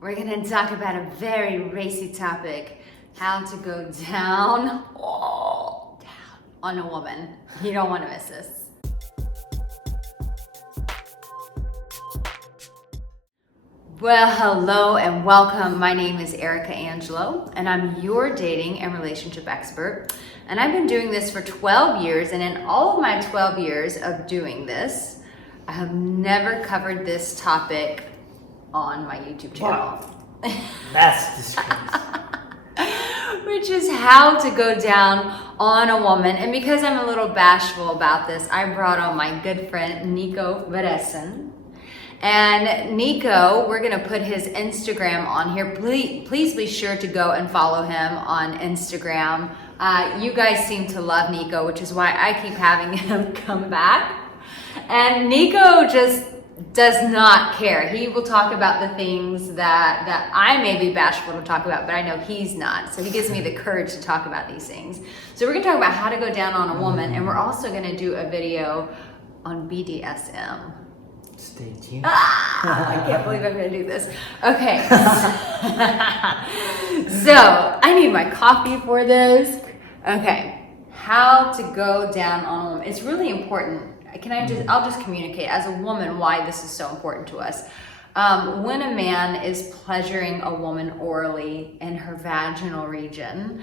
We're gonna talk about a very racy topic, how to go down on a woman. You don't wanna miss this. Well, hello and welcome. My name is Arica Angelo, and I'm your dating and relationship expert. And I've been doing this for 12 years, and in all of my 12 years of doing this, I have never covered this topic on my YouTube channel. Wow. That's disgrace. Which is how to go down on a woman. And because I'm a little bashful about this, I brought on my good friend Nico Veresin. And Nico, we're gonna put his Instagram on here. Please be sure to go and follow him on Instagram. You guys seem to love Nico, which is why I keep having him come back. And Nico just does not care. He will talk about the things that I may be bashful to talk about, but I know he's not. So he gives me the courage to talk about these things. So we're gonna talk about how to go down on a woman, and we're also gonna do a video on BDSM. Stay tuned. I can't believe I'm gonna do this. Okay. So I need my coffee for this. Okay. How to go down on a woman. It's really important. I'll just communicate as a woman why this is so important to us. When a man is pleasuring a woman orally in her vaginal region,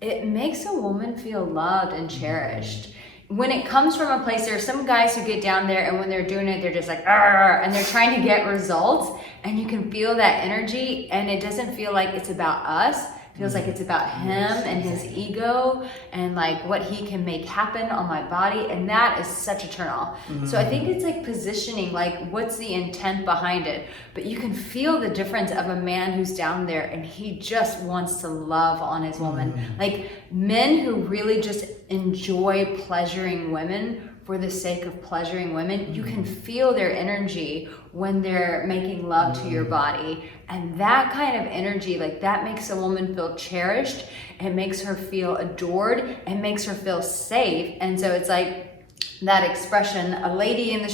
it makes a woman feel loved and cherished. When it comes from a place, there are some guys who get down there and when they're doing it, they're just like, "Arr," and they're trying to get results, and you can feel that energy, and it doesn't feel like it's about us. It feels like it's about him and his ego and like what he can make happen on my body, and that is such a turn off. So I think it's like positioning, like what's the intent behind it, but you can feel the difference of a man who's down there and he just wants to love on his woman. Like men who really just enjoy pleasuring women for the sake of pleasuring women, you can feel their energy when they're making love to your body. And that kind of energy, like that makes a woman feel cherished, it makes her feel adored, and makes her feel safe. And so it's like that expression, a lady on the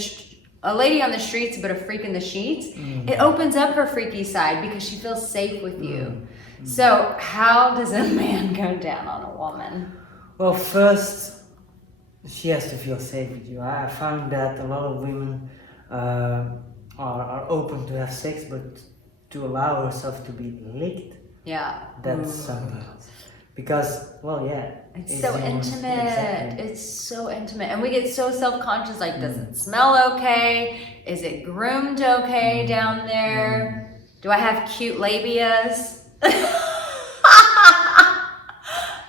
streets but a freak in the sheets. It opens up her freaky side because she feels safe with you. So how does a man go down on a woman? Well, first, she has to feel safe with you. I found that a lot of women are open to have sex, but to allow herself to be licked, that's something else. Because, well, yeah. It's so intimate. Exactly. It's so intimate. And we get so self-conscious, like, does it smell okay? Is it groomed okay down there? Do I have cute labias?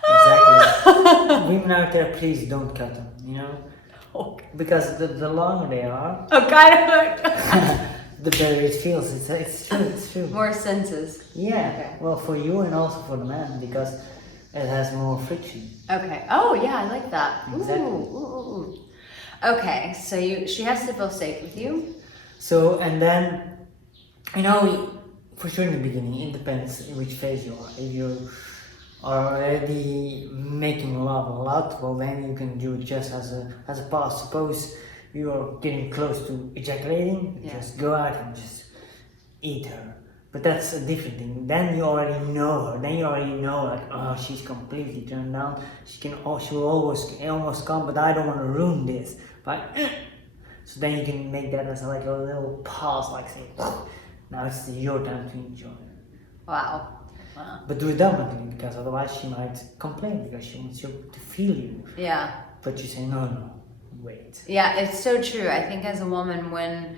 Exactly. Women out there, please don't cut them, you know? Okay. Because the longer they are, Okay. the better it feels. It's true. More senses. Yeah. Okay. Well, for you and also for the man, because it has more friction. Okay. Oh, yeah, I like that. Exactly. Ooh. Okay, so she has to feel safe with you. So, and then, you know, for sure in the beginning, it depends in which phase you are. If you are already making love a lot, well then you can do it just as a pause. Suppose you are getting close to ejaculating, just go out and just eat her. But that's a different thing. Then you already know her. Then you already know, like, oh, she's completely turned down. She will almost come, but I don't want to ruin this. But so then you can make that as like a little pause, like say, now it's your time to enjoy. Wow. But do it dominantly, because otherwise she might complain because she wants you to feel you. Yeah. But you say, no, wait. Yeah, it's so true. I think as a woman, when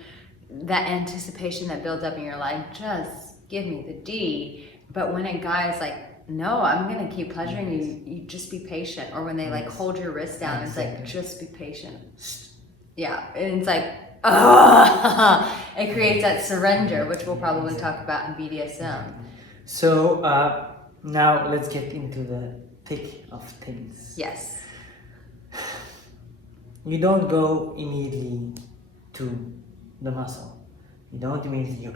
that anticipation that builds up in your life, just give me the D. But when a guy is like, no, I'm going to keep pleasuring you, you just be patient. Or when they like hold your wrist down, it's like, just be patient. Yeah, and it's like, it creates that surrender, which we'll probably talk about in BDSM. So now let's get into the thick of things. Yes. You don't go immediately to the muscle. You don't immediately go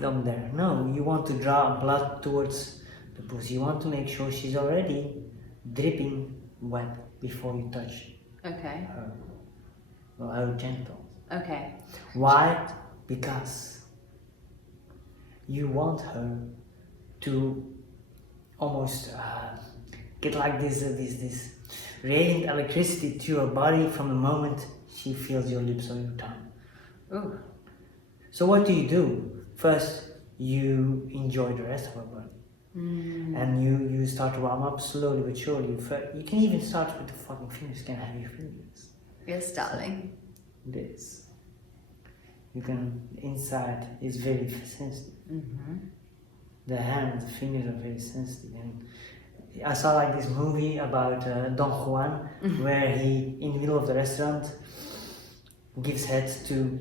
down there. No, you want to draw blood towards the pussy. You want to make sure she's already dripping wet before you touch her. Well, her genitals. Okay. Why? Because you want her to almost get like this radiant electricity to your body from the moment she feels your lips on your tongue. Ooh. So what do? First, you enjoy the rest of her body. And you start to warm up slowly but surely. You can even start with the fucking fingers. Can I have your fingers? Yes, darling. This. You can, inside is very sensitive. The hands, the fingers are very sensitive. And I saw like this movie about Don Juan, where he, in the middle of the restaurant, gives head to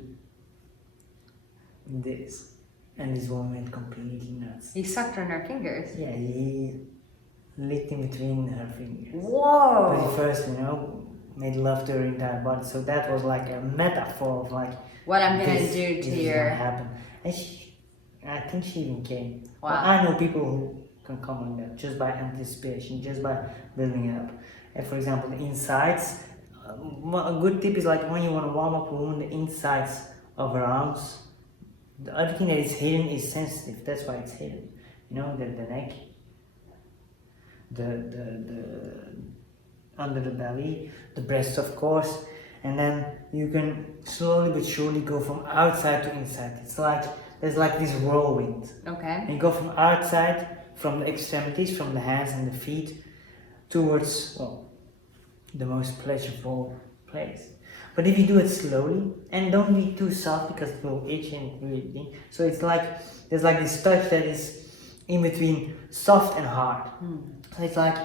this. And this woman went completely nuts. He sucked on her fingers. Yeah, he lit in between her fingers. Whoa! But he first, made love to her entire body. So that was like a metaphor of like What I'm gonna this do to is your. gonna happen. And I think she even came. Wow. Well, I know people who can come on that just by anticipation, just by building it up. And for example, the insides. A good tip is like when you want to warm up a woman, the insides of her arms. The other thing that is hidden is sensitive. That's why it's hidden. The neck, the under the belly, the breasts, of course, and then you can slowly but surely go from outside to inside. It's like there's like this whirlwind. Okay. And you go from outside, from the extremities, from the hands and the feet, towards the most pleasurable place. But if you do it slowly, and don't be too soft because it will itch and really. So it's like there's like this touch that is in between soft and hard. So it's like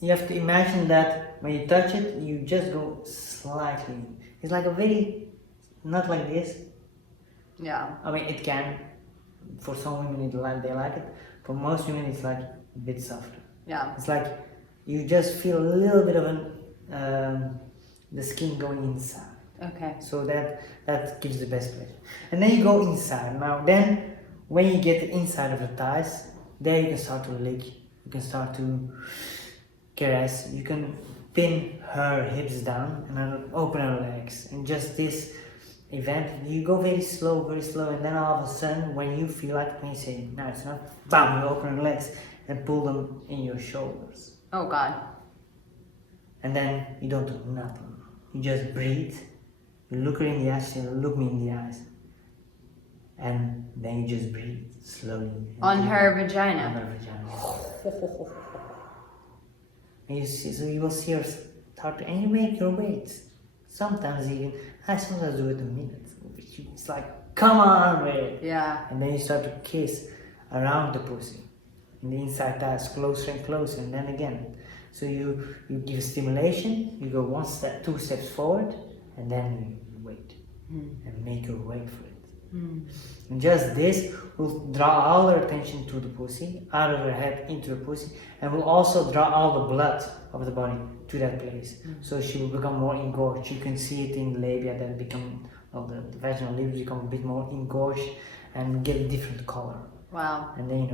you have to imagine that when you touch it, you just go slightly. It's like a very, not like this. Yeah. I mean, it can. For some women, they like it. For most women, it's like a bit softer. Yeah. It's like you just feel a little bit of the skin going inside. Okay. So that gives the best pleasure. And then you go inside. Now then, when you get the inside of the thighs, there you can start to lick. You can start to caress. You can pin her hips down and then open her legs. And just this event, you go very slow, and then all of a sudden, when you feel like, when you say, no, it's not, bam, you open her legs and pull them in your shoulders. Oh God. And then you don't do nothing. You just breathe. You look her in the eyes, you look me in the eyes. And then you just breathe slowly. On her On vagina. her vagina. And you see, so you will see her start to, and you make your weight. Sometimes even, I sometimes do it a minute. It's like, come on, wait. Yeah. And then you start to kiss around the pussy. And the inside thighs closer and closer, and then again. So you give stimulation, you go 1 step, 2 steps forward, and then you wait. And make her wait for it. And just this will draw all her attention to the pussy, out of her head into the pussy, and will also draw all the blood of the body to that place. So she will become more engorged. You can see it in the labia that become, the vaginal lips become a bit more engorged and get a different color. Wow. And then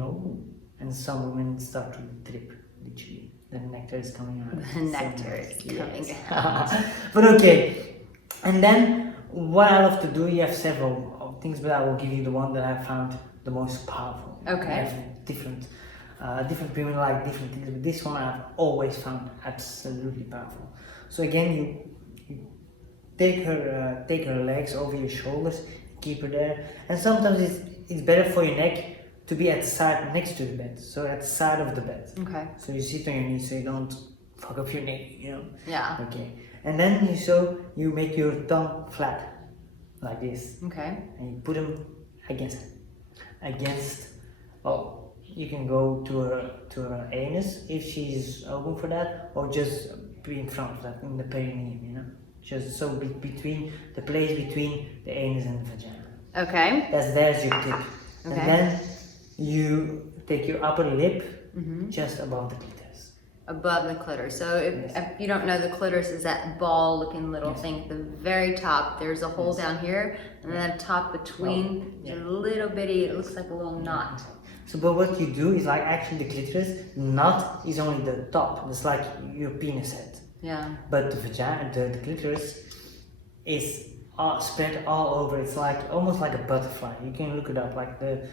and some women start to drip, literally. The nectar is coming out. The nectar is coming out. But okay, and then what I love to do, you have several things, but I will give you the one that I found the most powerful. Okay. I have different women like different things, but this one I've always found absolutely powerful. So again, you take her legs over your shoulders, keep her there, and sometimes it's better for your neck to be at the side next to the bed, so at the side of the bed. Okay. So you sit on your knees so you don't fuck up your neck, Yeah. Okay. And then you make your tongue flat, like this. Okay. And you put them against, you can go to her anus if she's open for that, or just be in front of that, in the perineum, Just so between the place between the anus and the vagina. Okay. There's your tip. Okay. And then you take your upper lip just above the clitoris. Above the clitoris. So if you don't know, the clitoris is that ball-looking little thing at the very top. There's a hole down here, and then top between a little bitty. It looks like a little knot. So, but what you do is like actually the clitoris knot is only the top. It's like your penis head. Yeah. But the vagina, the clitoris, is spread all over. It's like almost like a butterfly. You can look it up, like the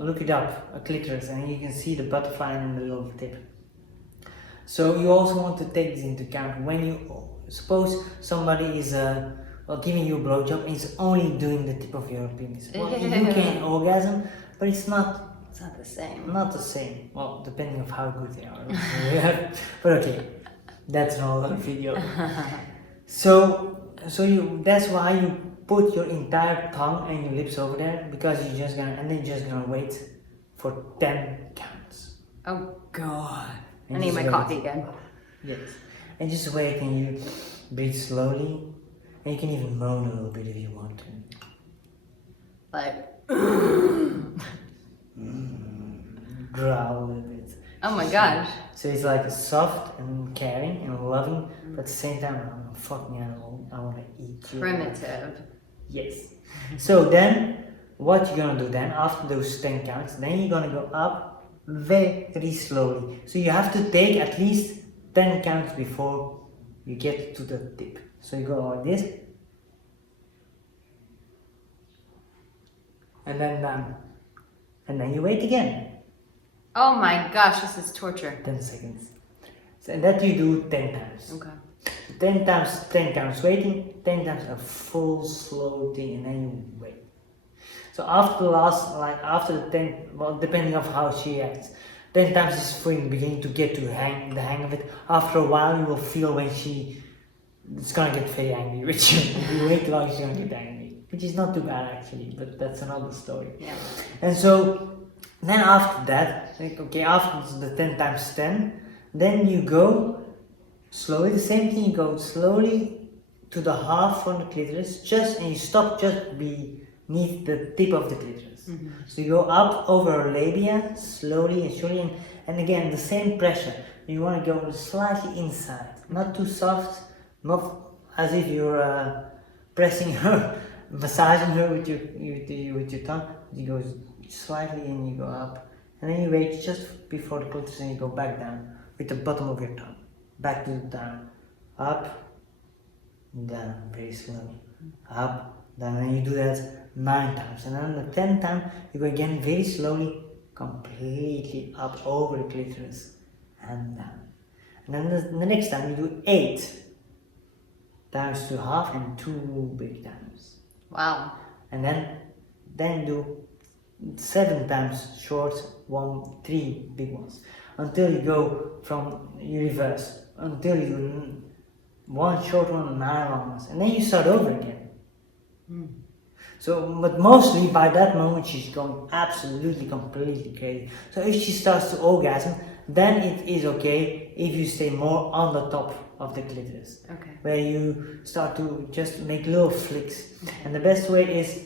look it up, a clitoris, and you can see the butterfly and the little tip. So you also want to take this into account when you suppose somebody is giving you a blowjob and is only doing the tip of your penis. Well, you can orgasm, but it's not the same. Not the same. Well, depending on how good they are. But okay, that's another video. So that's why you put your entire tongue and your lips over there, because you're just gonna wait for 10 counts. Oh God. And I need my wait. coffee again. Yes. And just wait, and you breathe slowly, and you can even moan a little bit if you want to. Like, growl a little bit. oh my gosh. So it's like soft and caring and loving, but at the same time, I'm a fucking animal. I want to eat you. Primitive. Yes. So then, what you're gonna do then, after those 10 counts, then you're gonna go up very slowly. So you have to take at least 10 counts before you get to the tip. So you go like this, and then done. And then you wait again. Oh my gosh, this is torture. 10 seconds. So, and that you do 10 times. Okay. 10 times waiting, 10 times a full slow thing, and then you wait. So after the last, after the 10, well, depending on how she acts, 10 times is freeing, beginning to get to the hang of it. After a while, you will feel when it's gonna get very angry with you. If you wait long, she's gonna get angry, which is not too bad actually, but that's another story. Yeah. And so then after that, after the 10 times 10, then you go slowly, the same thing, you go slowly to the half from the clitoris, and you stop just beneath the tip of the clitoris. Mm-hmm. So you go up over her labia, slowly and surely, and again, the same pressure. You want to go slightly inside, not too soft, not as if you're pressing her, massaging her with your tongue. You go slightly and you go up, and then you wait just before the clitoris and you go back down with the bottom of your tongue. Back to the down, up, down, very slowly, up, down, and you do that 9 times, and then the 10th time you go again very slowly, completely up over the clitoris and down, and then the next time you do 8 times to half and 2 big times. Wow. And then do 7 times short, 3 big ones, until you go you reverse, until you do 1 short one, 9 long ones, and then you start over again. So, but mostly by that moment she's going absolutely completely crazy. So if she starts to orgasm, then it is okay if you stay more on the top of the clitoris, Okay. where you start to just make little flicks. And the best way is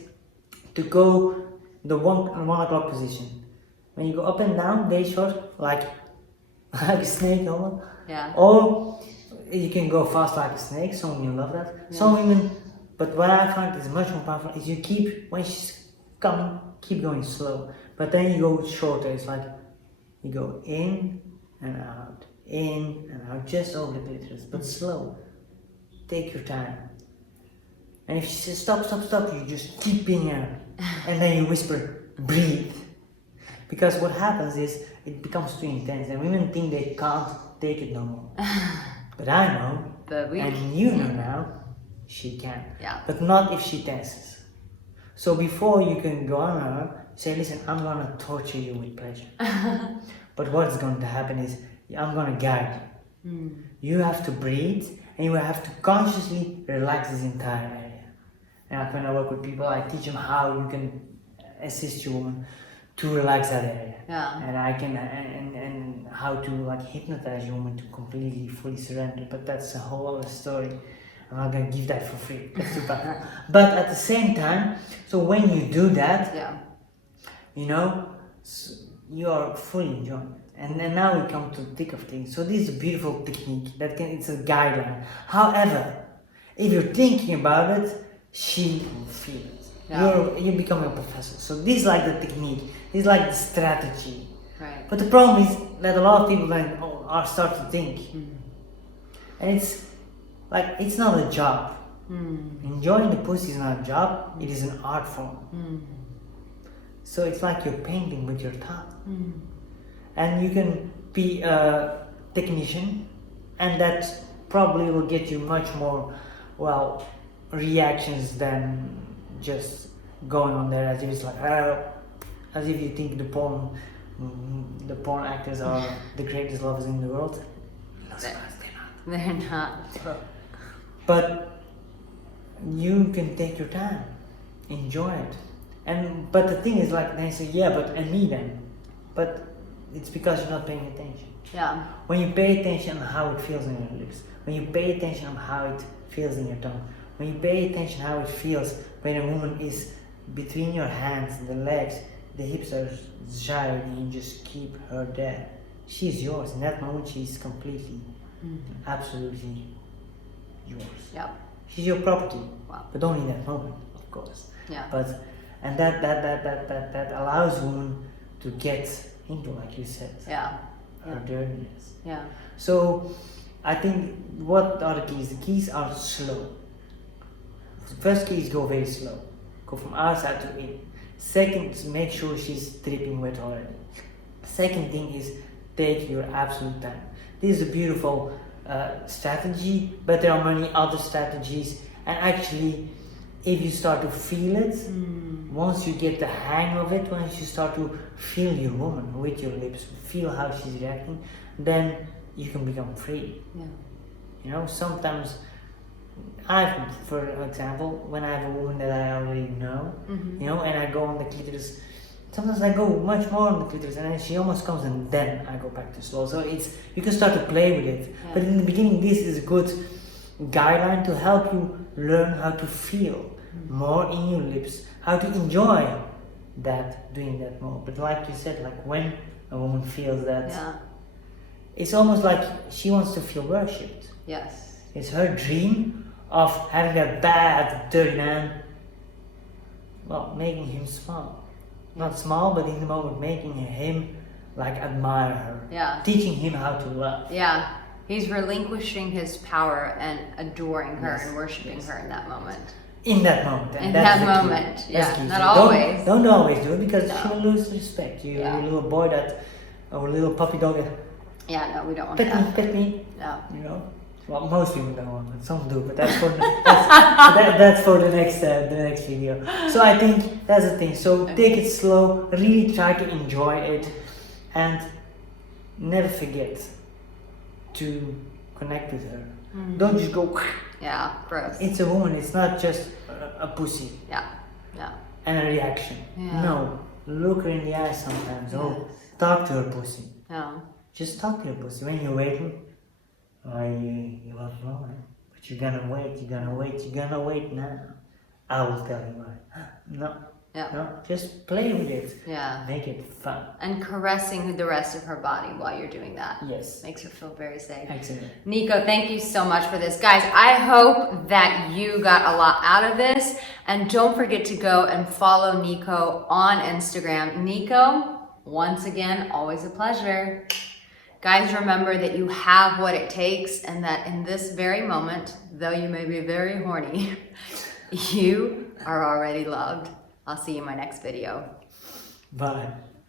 to go the 1 o'clock position. When you go up and down, very short, like a snake almost. Yeah. Or you can go fast like a snake. Some women love that. Yeah. Some women, but what I find is much more powerful is when she's coming, keep going slow. But then you go shorter. It's like you go in and out, just over the clitoris, but slow. Take your time. And if she says stop, you just keep being her. And then you whisper, breathe. Because what happens is it becomes too intense, and women think they can't take it no more. But I know, and you know now, she can. Yeah. But not if she tenses. So before you can go on her, say, listen, I'm gonna torture you with pleasure. But what's going to happen is I'm gonna guide you. You have to breathe, and you have to consciously relax this entire area. And when I work with people, I teach them how you can assist your woman to relax that area. Yeah. And I can and how to hypnotize your woman to completely fully surrender. But that's a whole other story. I'm not gonna give that for free. That's too bad. But at the same time, so when you do that, Yeah. you are fully enjoying it. And then now we come to the thick of things. So this is a beautiful technique it's a guideline. However, if you're thinking about it, she will feel it. Yeah. You're becoming a professor. So this is like the technique. This is like the strategy. Right. But the problem is that a lot of people start to think. And it's not a job. Enjoying the pussy is not a job, it is an art form. So it's like you're painting with your tongue. And you can be a technician, and that probably will get you much more, well, reactions than just going on there as if it's like, as if you think the porn actors are the greatest lovers in the world. No, They're not. But you can take your time, enjoy it. But the thing is, like, they say, yeah, but and me then. But it's because you're not paying attention. Yeah. When you pay attention on how it feels on your lips, when you pay attention on how it feels in your tongue, when you pay attention how it feels when a woman is between your hands and the legs, the hips are gyrating, and you just keep her there. She's yours. In that moment, she's completely, absolutely yours. Yep. She's your property. Wow. But only in that moment, of course. Yeah. And that allows women to get into, like you said, Yeah. her dirtiness. Yeah. So I think what are the keys? The keys are slow. The first key is go very slow. Go from outside to in. Second is make sure she's dripping wet already. Second thing is take your absolute time. This is a beautiful strategy, but there are many other strategies. And actually, if you start to feel it, once you get the hang of it, once you start to feel your woman with your lips, feel how she's reacting, then you can become free. Yeah. You know, sometimes for example, when I have a woman that I already know, you know, and I go on the clitoris, sometimes I go much more on the clitoris, and then she almost comes, and then I go back to slow. So you can start to play with it. Yeah. But in the beginning, this is a good guideline to help you learn how to feel more in your lips, how to enjoy that, doing that more. But like you said, like when a woman feels that, Yeah. it's almost like she wants to feel worshipped. Yes. It's her dream of having that bad, dirty man, well, making him small. Not small, but in the moment making him like admire her. Yeah. Teaching him how to love. Yeah. He's relinquishing his power and adoring her Yes, and worshiping yes. her in that moment. In that moment. And In that's that the key. moment, That's yeah, the key. not So always. Don't always do it, because No. she will lose respect. You're Yeah. a little boy or a little puppy dog, Yeah, no, we don't want pet that. me, pet me. No. You know? Well, most people don't want it. Some do, but that's for that's for the next video. So I think that's the thing. So take it slow. Really try to enjoy it, and never forget to connect with her. Don't just go. Yeah, gross. It's a woman. It's not just a pussy Yeah, yeah. and a reaction. Yeah. No, look her in the eyes sometimes. Oh, Yes. talk to her pussy. No. Just talk to your pussy when you're waiting. You won't know it, but you're gonna wait now. I will tell you why. No, Yeah. no, just play with it. Yeah. Make it fun. And caressing the rest of her body while you're doing that. Yes. Makes her feel very safe. Excellent. Nico, thank you so much for this. Guys, I hope that you got a lot out of this. And don't forget to go and follow Nico on Instagram. Nico, once again, always a pleasure. Guys, remember that you have what it takes, and that in this very moment, though you may be very horny, you are already loved. I'll see you in my next video. Bye.